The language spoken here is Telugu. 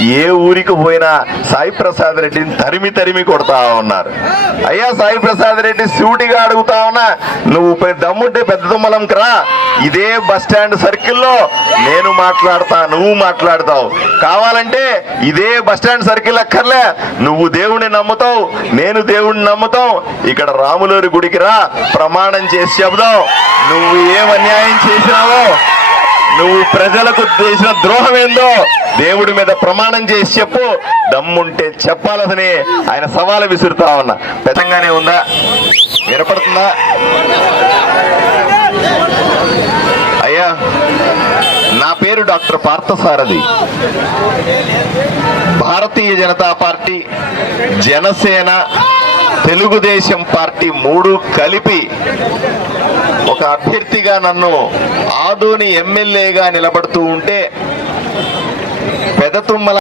ఏ ఊరికి పోయినా సాయి ప్రసాద్ రెడ్డిని తరిమి తరిమి కొడతా ఉన్నారు. అయ్యా సాయి ప్రసాద్ రెడ్డి సూటిగా అడుగుతా ఉన్నా నువ్వు పె- దమ్ముంటే పెద్ద తుమ్మలంకి రా. ఇదే బస్ స్టాండ్ సర్కిల్లో నేను మాట్లాడతా నువ్వు మాట్లాడతావు. కావాలంటే ఇదే బస్ స్టాండ్ సర్కిల్ అక్కర్లే. నువ్వు దేవుణ్ణి నమ్ముతావు నేను దేవుణ్ణి నమ్ముతాం ఇక్కడ రాములూరి గుడికి రా ప్రమాణం చేసి చెబుదాం. నువ్వు ఏం అన్యాయం చేసినావో నువ్వు ప్రజలకు చేసిన ద్రోహం ఏందో దేవుడి మీద ప్రమాణం చేసి చెప్పు. దమ్ముంటే చెప్పాలని ఆయన సవాలు విసురుతా ఉన్నా. పెద్దంగానే ఉందా? వినపడుతుందా? అయ్యా నా పేరు doctor Parthasarathi. Bharatiya Janata party Janasena Telugu Desam party మూడు కలిపి ఒక అభ్యర్థిగా నన్ను ఆదోని ఎమ్మెల్యేగా నిలబడుతూ ఉంటే పెదతుమ్మల